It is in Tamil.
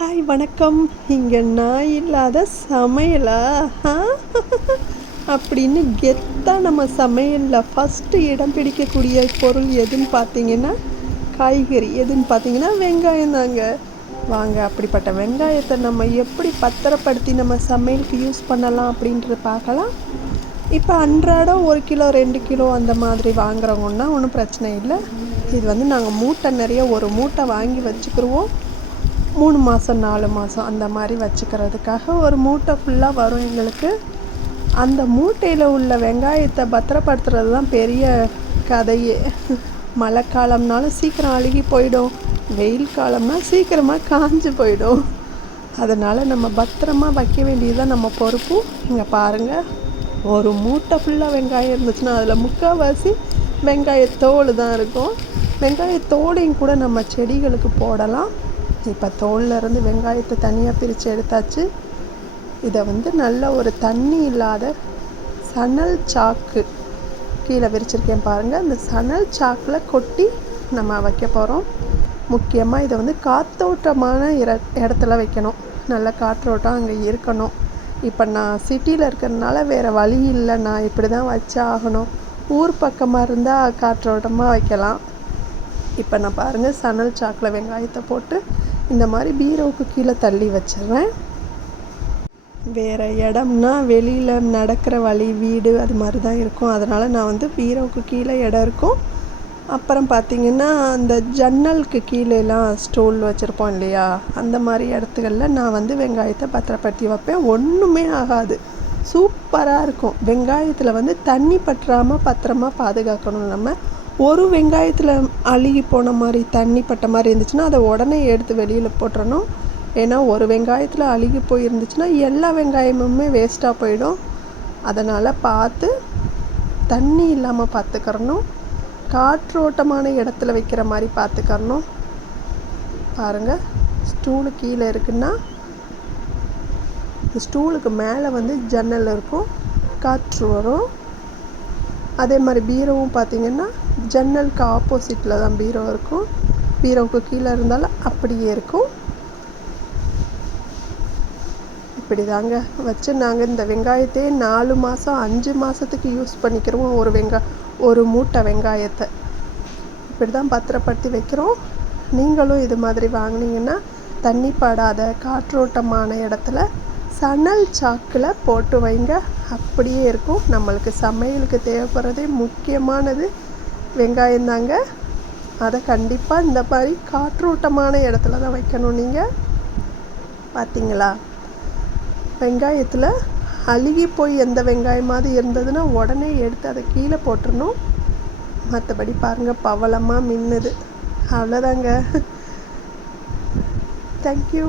ஹாய் வணக்கம். இங்கே நான் இல்லாத சமையலா அப்படின்னு கெத்தாக நம்ம சமையலில் ஃபஸ்ட்டு இடம் பிடிக்கக்கூடிய பொருள் எதுன்னு பார்த்தீங்கன்னா, காய்கறி எதுன்னு பார்த்தீங்கன்னா வெங்காயம் தாங்க. வாங்க அப்படிப்பட்ட வெங்காயத்தை நம்ம எப்படி பத்திரப்படுத்தி நம்ம சமையலுக்கு யூஸ் பண்ணலாம் அப்படின்றத பார்க்கலாம். இப்போ அன்றாடம் 1 கிலோ 2 கிலோ அந்த மாதிரி வாங்குறவங்கன்னா ஒன்றும் பிரச்சனை இல்லை. இது வந்து நாங்கள் மூட்டை நிறைய ஒரு மூட்டை வாங்கி வச்சுக்கிருவோம். 3 மாதம் 4 மாதம் அந்த மாதிரி வச்சுக்கிறதுக்காக ஒரு மூட்டை ஃபுல்லாக வரும் எங்களுக்கு. அந்த மூட்டையில் உள்ள வெங்காயத்தை பத்திரப்படுத்துறது தான் பெரிய கதையே. மழை காலம்னாலும் சீக்கிரம் அழுகி போயிடும், வெயில் காலம்னா சீக்கிரமாக காஞ்சு போயிடும். அதனால் நம்ம பத்திரமா வைக்க வேண்டியதுதான் நம்ம பொறுப்பு. இங்கே பாருங்கள், ஒரு மூட்டை ஃபுல்லாக வெங்காயம் இருந்துச்சுன்னா அதில் முக்கால்வாசி வெங்காயத்தோல் தான் இருக்கும். வெங்காயத்தோலையும் கூட நம்ம செடிகளுக்கு போடலாம். இப்போ தோல்லேருந்து வெங்காயத்தை தனியாக பிரித்து எடுத்தாச்சு. இதை வந்து நல்ல ஒரு தண்ணி இல்லாத சணல் சாக்கு கீழே விரிச்சிருக்கேன் பாருங்கள். அந்த சணல் சாக்கில் கொட்டி நம்ம வைக்க போகிறோம். முக்கியமாக இதை வந்து காற்றோட்டமான இடத்துல வைக்கணும். நல்ல காற்றோட்டம் அங்கே இருக்கணும். இப்போ நான் சிட்டியில் இருக்கிறதுனால வேறு வழி இல்லை, நான் இப்படி தான் வச்சு ஆகணும். ஊர் பக்கமாக இருந்தால் காற்றோட்டமாக வைக்கலாம். இப்போ நான் பாருங்கள், சணல் சாக்கில் வெங்காயத்தை போட்டு இந்த மாதிரி பீரோவுக்கு கீழே தள்ளி வச்சிடுறேன். வேறு இடம்னா வெளியில் நடக்கிற வழி, வீடு அது மாதிரி தான் இருக்கும். அதனால் நான் வந்து பீரோவுக்கு கீழே இடம் இருக்கும். அப்புறம் பார்த்திங்கன்னா அந்த ஜன்னலுக்கு கீழேலாம் ஸ்டூல் வச்சுருப்போம் இல்லையா, அந்த மாதிரி இடத்துகளில் நான் வந்து வெங்காயத்தை பத்திரப்படுத்தி வைப்பேன். ஒன்றுமே ஆகாது, சூப்பராக இருக்கும். வெங்காயத்தில் வந்து தண்ணி பற்றாமல் பத்திரமா பாதுகாக்கணும். நம்ம ஒரு வெங்காயத்தில் அழுகி போன மாதிரி தண்ணி பட்ட மாதிரி இருந்துச்சுன்னா அதை உடனே எடுத்து வெளியில் போட்டுறணும். ஏன்னா ஒரு வெங்காயத்தில் அழுகி போயிருந்துச்சுன்னா எல்லா வெங்காயமுமே வேஸ்ட்டாக போயிடும். அதனால் பார்த்து தண்ணி இல்லாமல் பார்த்துக்கிறணும். காற்றோட்டமான இடத்துல வைக்கிற மாதிரி பார்த்துக்கிறணும். பாருங்கள், ஸ்டூலு கீழே இருக்குன்னா ஸ்டூலுக்கு மேலே வந்து ஜன்னல் இருக்கும், காற்று வரும். அதே மாதிரி பீரோவும் பார்த்திங்கன்னா ஜன்னலுக்கு ஆப்போசிட்டில் தான் பீரோ இருக்கும். பீரோவுக்கு கீழே இருந்தாலும் அப்படியே இருக்கும். இப்படி தாங்க வச்சு நாங்கள் இந்த வெங்காயத்தையே 4 மாதம் 5 மாதத்துக்கு யூஸ் பண்ணிக்கிறோம். ஒரு மூட்டை வெங்காயத்தை இப்படி தான் பத்திரப்படுத்தி வைக்கிறோம். நீங்களும் இது மாதிரி வாங்கினீங்கன்னா தண்ணி படாத காற்றோட்டமான இடத்துல சணல் சாக்கில் போட்டு வைங்க. அப்படியே இருக்கும். நம்மளுக்கு சமையலுக்கு தேவைப்படுறதே முக்கியமானது வெங்காயம் தாங்க. அதை கண்டிப்பாக இந்த மாதிரி காற்றோட்டமான இடத்துல தான் வைக்கணும். நீங்கள் பார்த்தீங்களா, வெங்காயத்தில் அழுகி போய் எந்த வெங்காயமாவது இருந்ததுன்னா உடனே எடுத்து அதை கீழே போட்டுடணும். மற்றபடி பாருங்கள், பவளமாக மின்னுது. அவ்வளோதாங்க. தேங்க்யூ.